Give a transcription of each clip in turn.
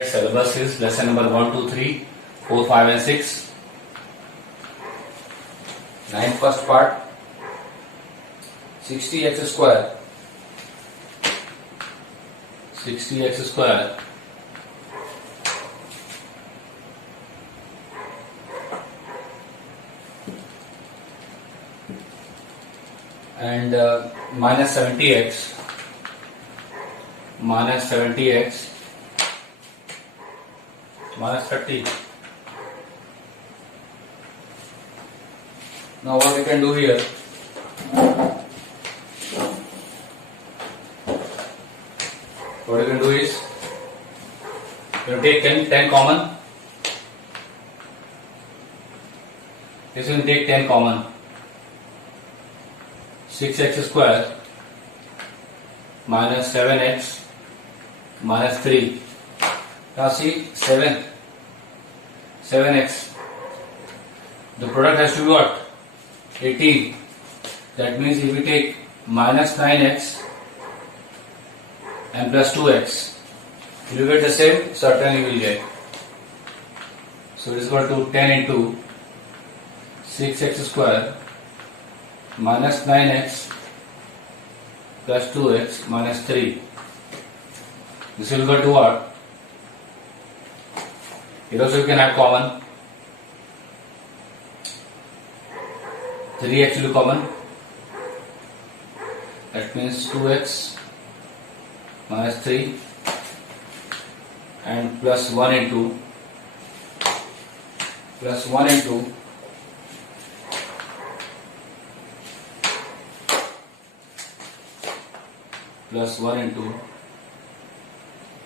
Syllabus is lesson number 1, 2, 3, 4, 5 and 6. 9th first part 60x square 60x square and minus 70x minus 70x minus 30. Now what we can do here, what you can do is you take 10 common. This will take 10 common. 6x square minus 7x minus 3. Now see 7x. The product has to be what? 18. That means if we take minus 9x and plus 2x, you get the same? Certainly will get. So it is equal to 10 into 6x square minus 9x plus 2x minus 3. This will go to what? Here also you can have common. 3x will be common. That means 2x minus 3 and plus 1 into plus 1 into plus 1 into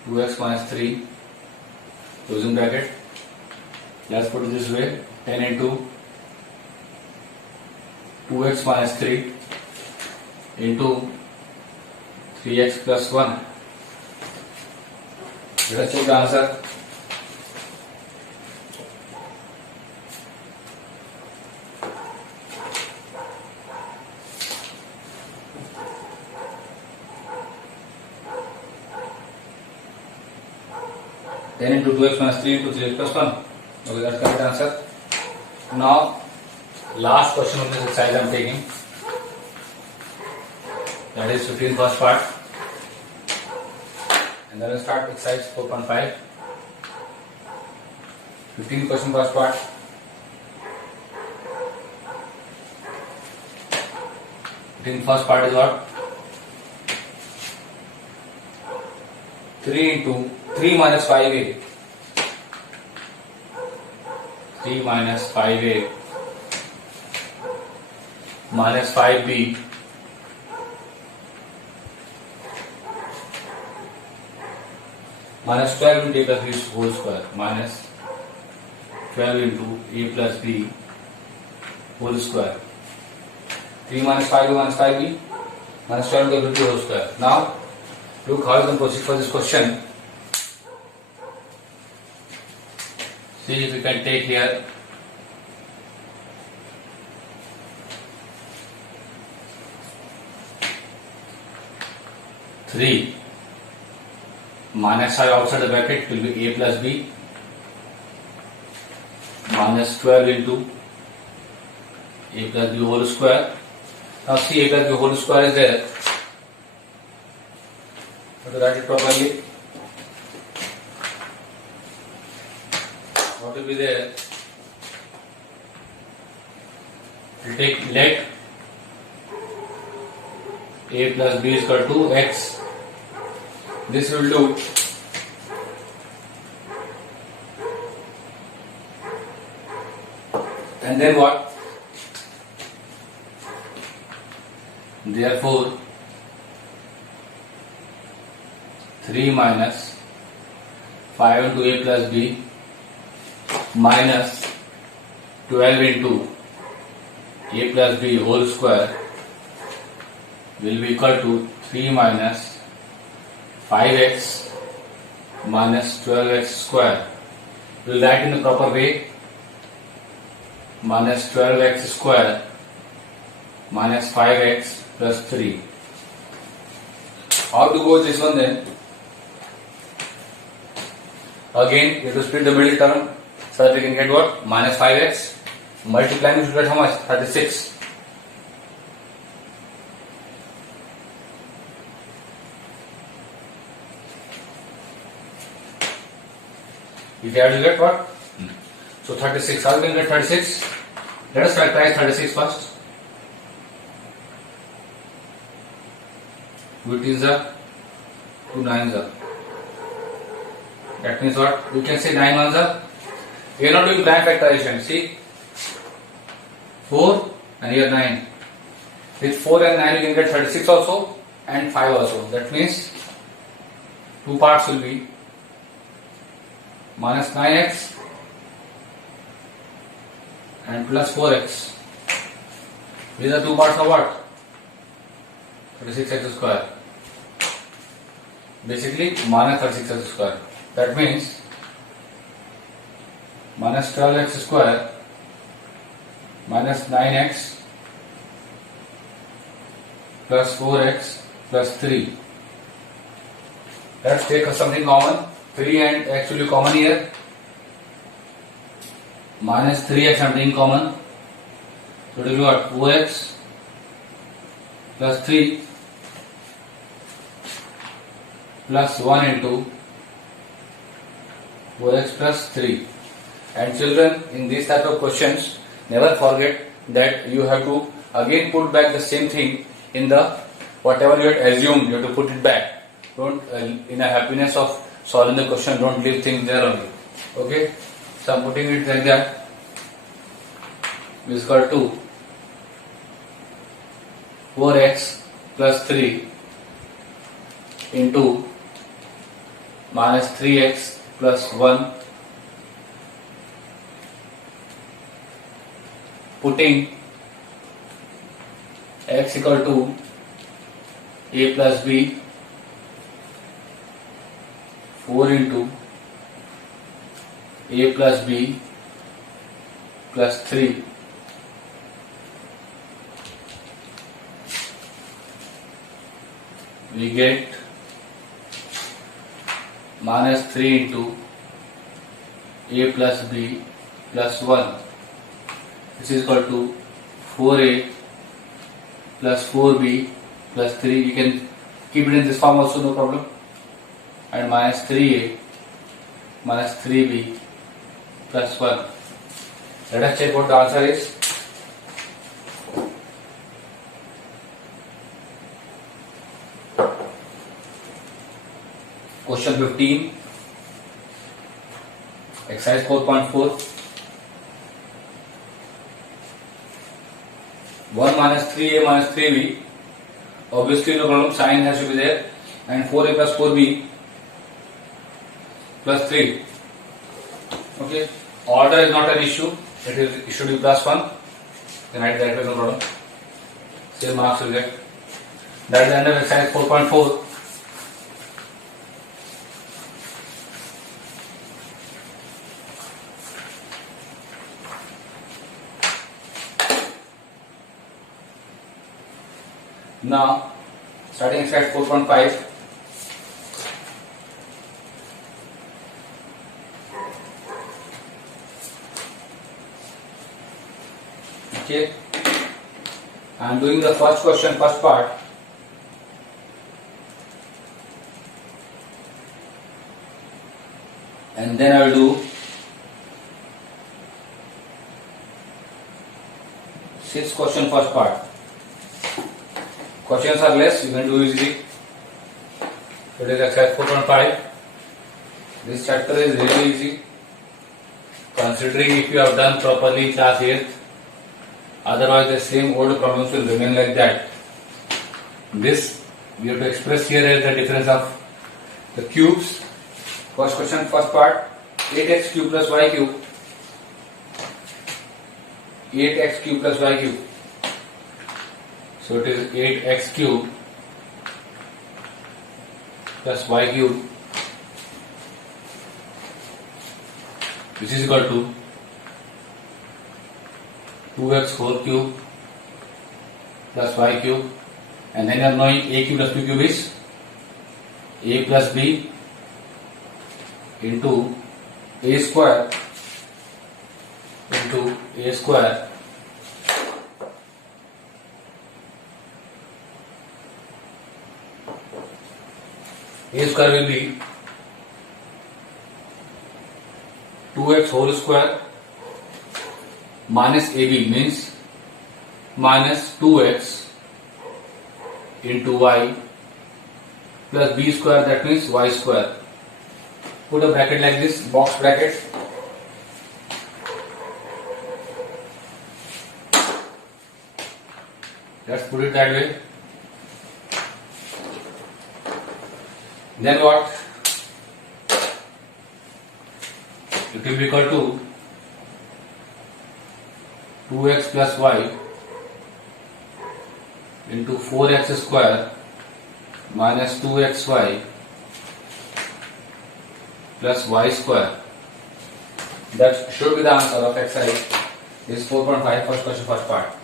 2x minus 3 closing bracket. Let's put it this way, 10 into 2x minus 3 into 3x plus 1. Let us check the answer. Then into 2x minus 3 into 3x plus 1. Okay, that's the correct answer. Now, last question of this exercise I am taking. That is 15th first part. And then we start exercise 4.5. 15th question first part. 15th first part is what? 3 into 3 minus 5a. 3 minus 5a minus 5b minus 12 into a plus b whole square minus 12 into a plus b whole square. 3 minus 5a minus 5b minus 12 into a plus b whole square. Now look how you can proceed for this question. See if we can take here 3 minus 5 outside the bracket will be a plus b minus 12 into a plus b whole square. Now see a plus b whole square is there. To write it properly, what will be there? We'll take let a plus b is equal to x. This will do. And then what? Therefore 3 minus 5 into a plus b minus 12 into a plus b whole square will be equal to 3 minus 5x minus 12x square. We will write in the proper way. Minus 12x square minus 5x plus 3. How to go with this one then? Again, you have to split the middle term so that we can get what? Minus 5x. Multiplying, we should get how much? 36. If you add, you get what? So 36. How we can get 36? Let us factorize 36 first. 2 18s are 2 9s are. That means what? We can say 9 1s are. We are not doing prime factorization. See? 4 and here 9. With 4 and 9 you can get 36 also and 5 also. That means two parts will be minus 9x and plus 4x. These are two parts of what? 36x square. Basically minus 36x square. That means minus 12x square minus 9x plus 4x plus 3. Let's take something common. 3 and x will be common here. Minus 3x I'm taking common. So it will be what? 4x plus 3 plus 1 into 4x plus 3. And children, in these type of questions, never forget that you have to again put back the same thing in the whatever you had assumed. You have to put it back. Don't in a happiness of solving the question, don't leave things there only. Okay, so I'm putting it like that. This is equal to 4x plus 3 into minus 3x plus 1, putting x equal to a plus b, 4 into a plus b plus 3 we get minus 3 into a plus b plus 1. This is equal to 4a plus 4b plus 3. You can keep it in this form also, no problem. And minus 3a minus 3b plus 1. Let us check what the answer is. Question 15, exercise 4.4. 1 minus 3a minus 3b, obviously no problem, sign has to be there, and 4a plus 4b plus 3. Okay, order is not an issue, it should be plus 1, then write that way, no problem. Same marks will get. That is the end of exercise 4.4. Now, starting exercise 4.5. Okay, I am doing the first question, first part. And then I will do 6 question, first part. Questions are less, you can do easily. So it is exercise 4.5. This chapter is really easy, considering if you have done properly in class 8th. Otherwise, the same old problems will remain like that. This we have to express here as the difference of the cubes. First question, first part: 8x cube plus y cube. 8x cube plus y cube. So it is 8x cube plus y cube, which is equal to 2x whole cube plus y cube, and then you are knowing a cube plus b cube is a plus b into a square into a square will be 2x whole square minus ab means minus 2x into y plus b square, that means y square. Put a bracket like this, box bracket. Let's put it that way. Then what? It will be equal to 2x plus y into 4x square minus 2xy plus y square. That should be the answer of exercise. This is 4.5, first question, first part.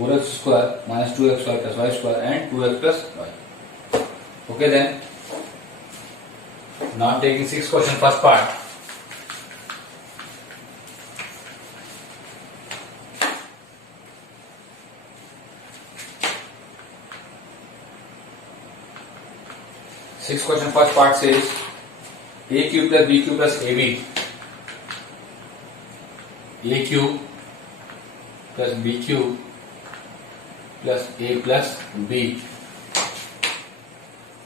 x square minus 2xy plus y square and 2x plus y. Okay then. Now I'm taking 6th question, first part. Sixth question, first part says a cube plus b cube plus ab. A cube plus b cube plus a plus b.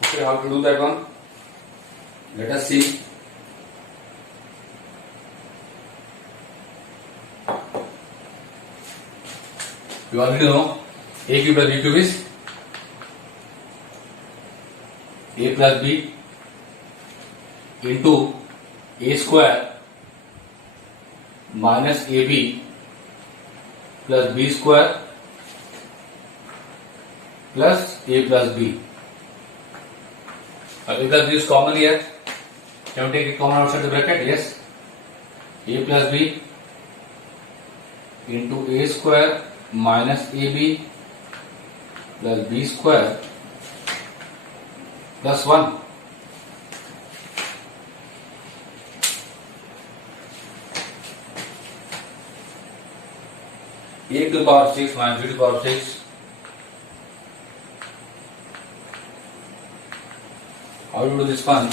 Okay, how to do that one? Let us see. You already know a cube plus b cube is a plus b into a square minus ab plus b square plus a plus b. A plus b is common here. Can we take it common outside the bracket? Yes. A plus b into a square minus ab plus b square plus 1. A to the power of 6 minus b to the power of 6. How do you do this one?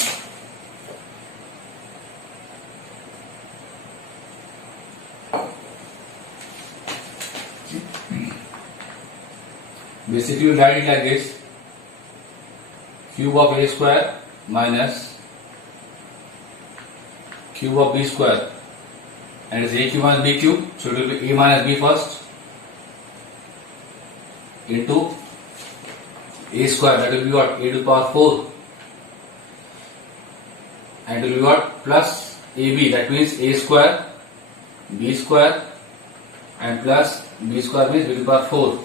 Basically, you write it like this: cube of a square minus cube of b square, and it's a cube minus b cube, so it will be a minus b first into a square, that will be what? A to the power 4, and it will be what? Plus ab, that means a square, b square, and plus b square means b to the power 4.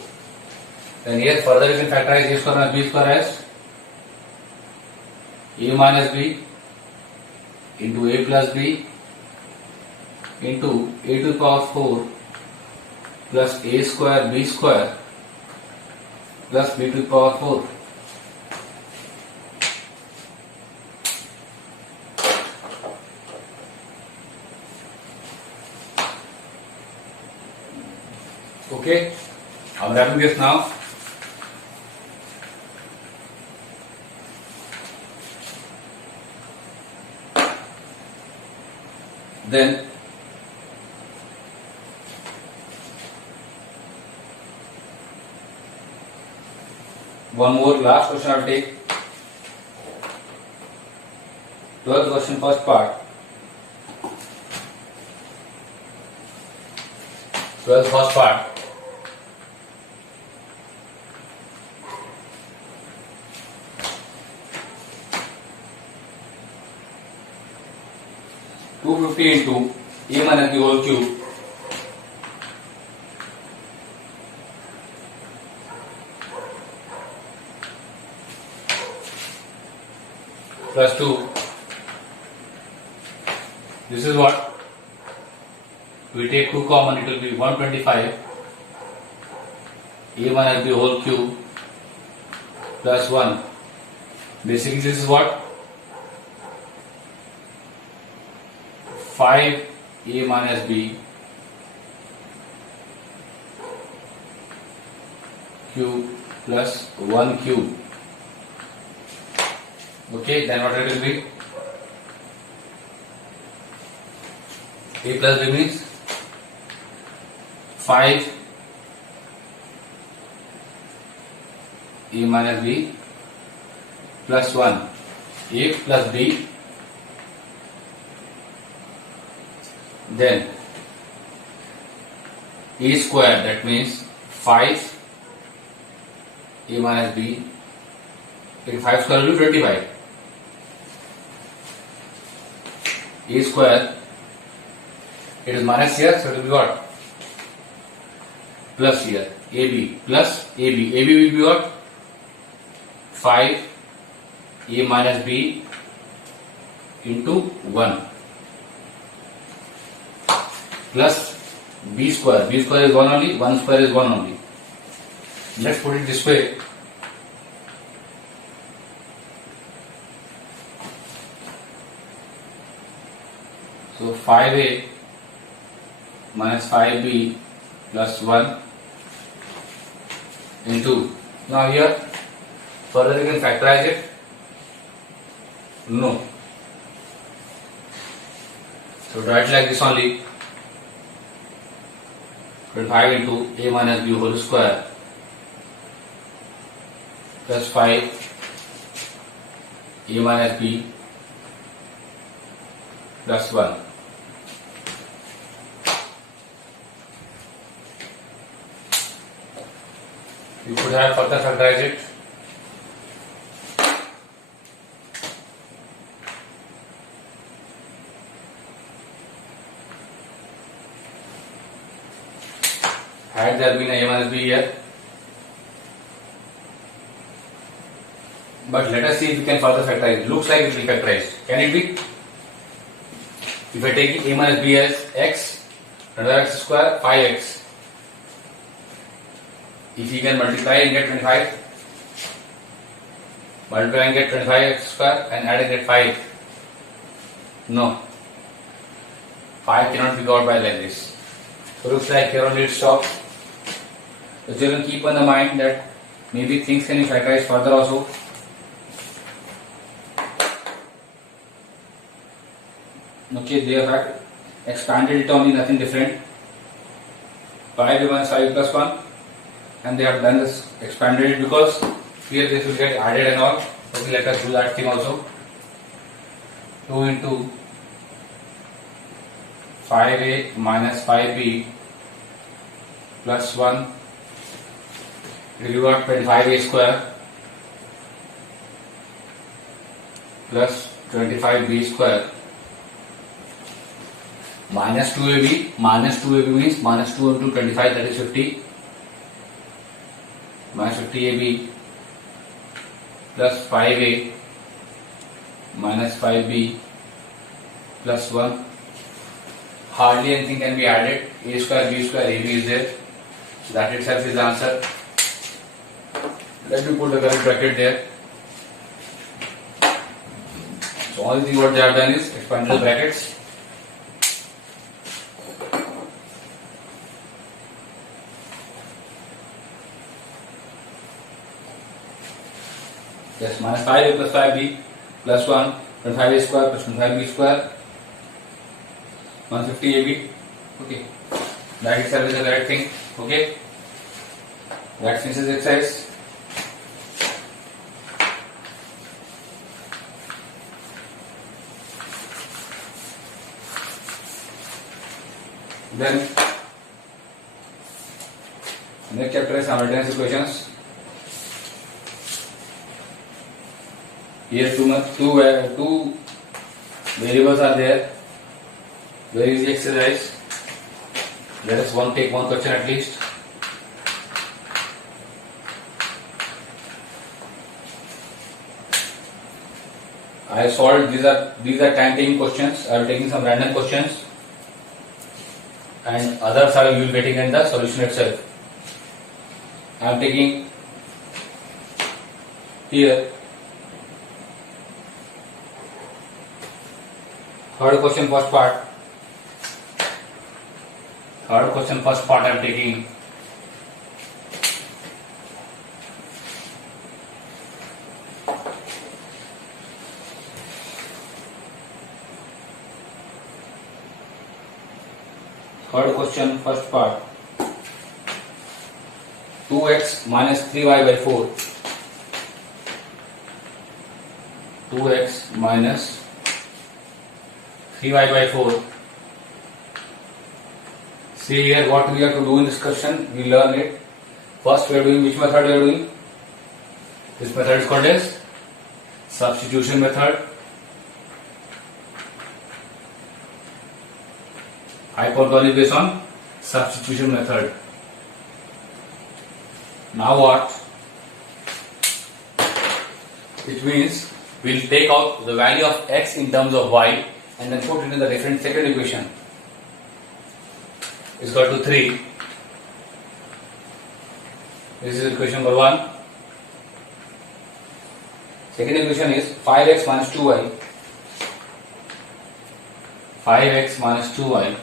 Then here further you can factorize a square minus b square as a minus b into a plus b into a to the power 4 plus a square b square plus b to the power 4. Okay, I'm wrapping this now. Then one more last question I will take. 12th question, first part. 12th first part. into a minus b whole cube plus 2. This is what? We take 2 common, it will be 125 a minus b whole cube plus 1. Basically this is what? 5a minus b cube plus 1 cube. Okay, then what it will be? A plus b means 5 a minus b plus 1. A plus b, then a square, that means 5 a minus b, 5 square will be 25. A square, it is minus here, so it will be what? Plus here, ab plus ab. Ab will be what? 5 a minus b into 1 plus b square. B square is 1 only, 1 square is 1 only. Let's put it this way. So 5a minus 5b plus 1 into, now here further you can factorize it. No. So write like this only. 25 into a minus b whole square plus 5 a minus b plus 1. You could have further factorize it. Had there been a minus b here, but let us see if we can further factorize. It looks like it will be factorized. Can it be? If I take a minus b as x, another x square 5x. If you can multiply and get 25, multiply and get 25x square and add and get 5. No. 5 cannot be got by like this. So looks like here only it stops. So children, keep on the mind that maybe things can be factorized further also. Okay, they have expanded it only, nothing different. 5 minus 5 plus 1. And they have done this, expanded it, because here this will get added and all. Okay, let us do that thing also. 2 into 5a minus 5b plus 1. It will be what? 25a square plus 25b square minus 2ab. Minus 2ab means minus 2 into 25, that is 50. Minus 50ab plus 5a minus 5b plus 1. Hardly anything can be added. A square, b square, ab is there. So that itself is the answer. Let me put the curly bracket there. So only thing what they have done is expand the brackets. Yes, minus 5a plus 5b plus 1, 25a square plus 25b square, 150ab. Okay, that itself is the correct thing. Okay, that finishes exercise. Then next chapter is simultaneous equations. Here two variables are there. Where is the exercise? Let us take one question at least. I have solved, these are time taking questions. I am taking some random questions, and others are you will getting in the solution itself. I am taking here third question first part. Third question first part I am taking. Third question first part. 2x minus 3y by 4. 2x minus 3y by 4. See here what we have to do in this question. We learn it. First we are doing which method we are doing? This method is called as substitution method. Hypothetical based on substitution method. Now what? Which means we will take out the value of x in terms of y and then put it in the different second equation. Is equal to 3. This is equation number 1. Second equation is 5x minus 2y. 5x minus 2y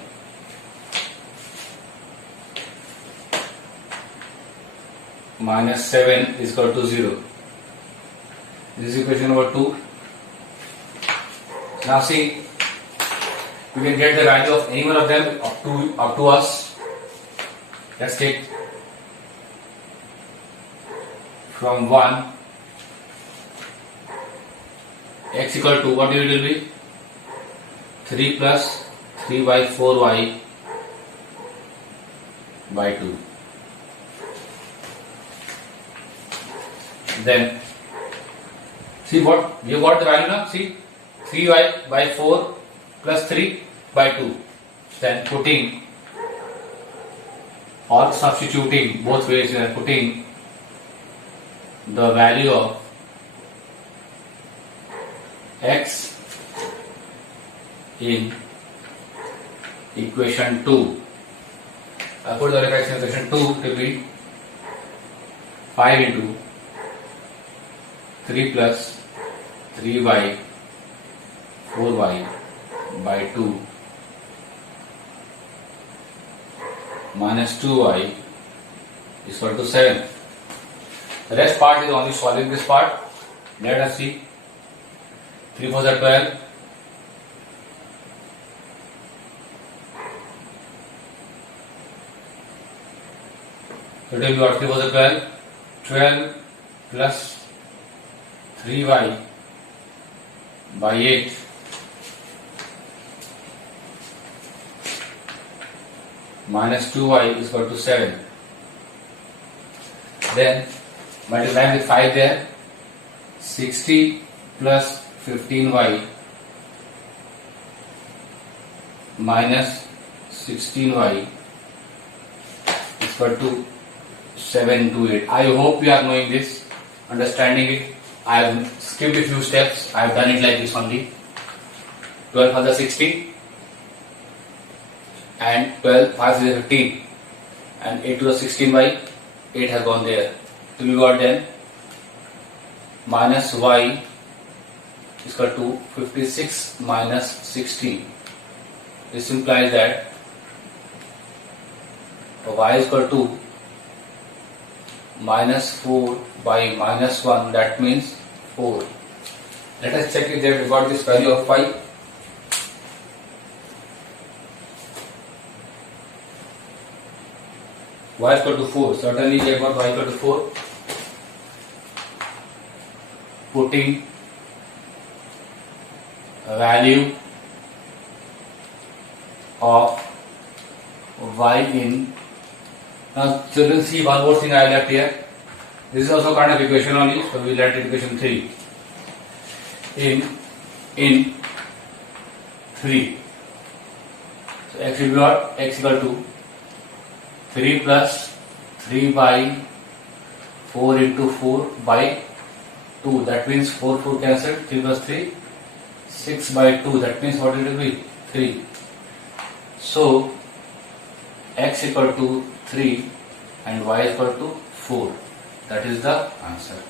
minus 7 is equal to 0. This is equation number 2. Now see, we can get the value of any one of them up to us. Let's take from 1 x equal to, what it will be? 3 plus 3 by 4y by 2. Then see what you got the value now. See 3y by 4 plus 3 by 2. Then putting or substituting both ways, we are putting the value of x in equation 2. I put the value of x in equation 2 to be 5 into 3 plus 3 by 4y by 2 minus 2y is equal to 7. The rest part is only solving this part. Let us see. 3 4 are 12. Today we got 3 4 are 12. 12 plus 3y by 8 minus 2y is equal to 7. Then multiply with 5 there. 60 plus 15y minus 16y is equal to 7 to 8. I hope you are knowing this, understanding it. I have skipped a few steps. I have done it like this only. 12 for the 60 and 12 5 is 15 and 8 to the 16 by 8 has gone there. So we got then minus y is equal to 56 minus 16. This implies that y is equal to minus 4 by minus 1, that means 4. Let us check if they have got this value of 5. Y is equal to 4. Certainly they have got y equal to 4. Putting a value of y in. Now children, see one more thing I left here. This is also kind of equation only, so we will write equation 3. In 3. So x will be what? X equal to 3 plus 3 by 4 into 4 by 2. That means 4 cancelled. 3 plus 3, 6 by 2. That means what it will be? 3. So x equal to 3 and y is equal to 4. That is the answer.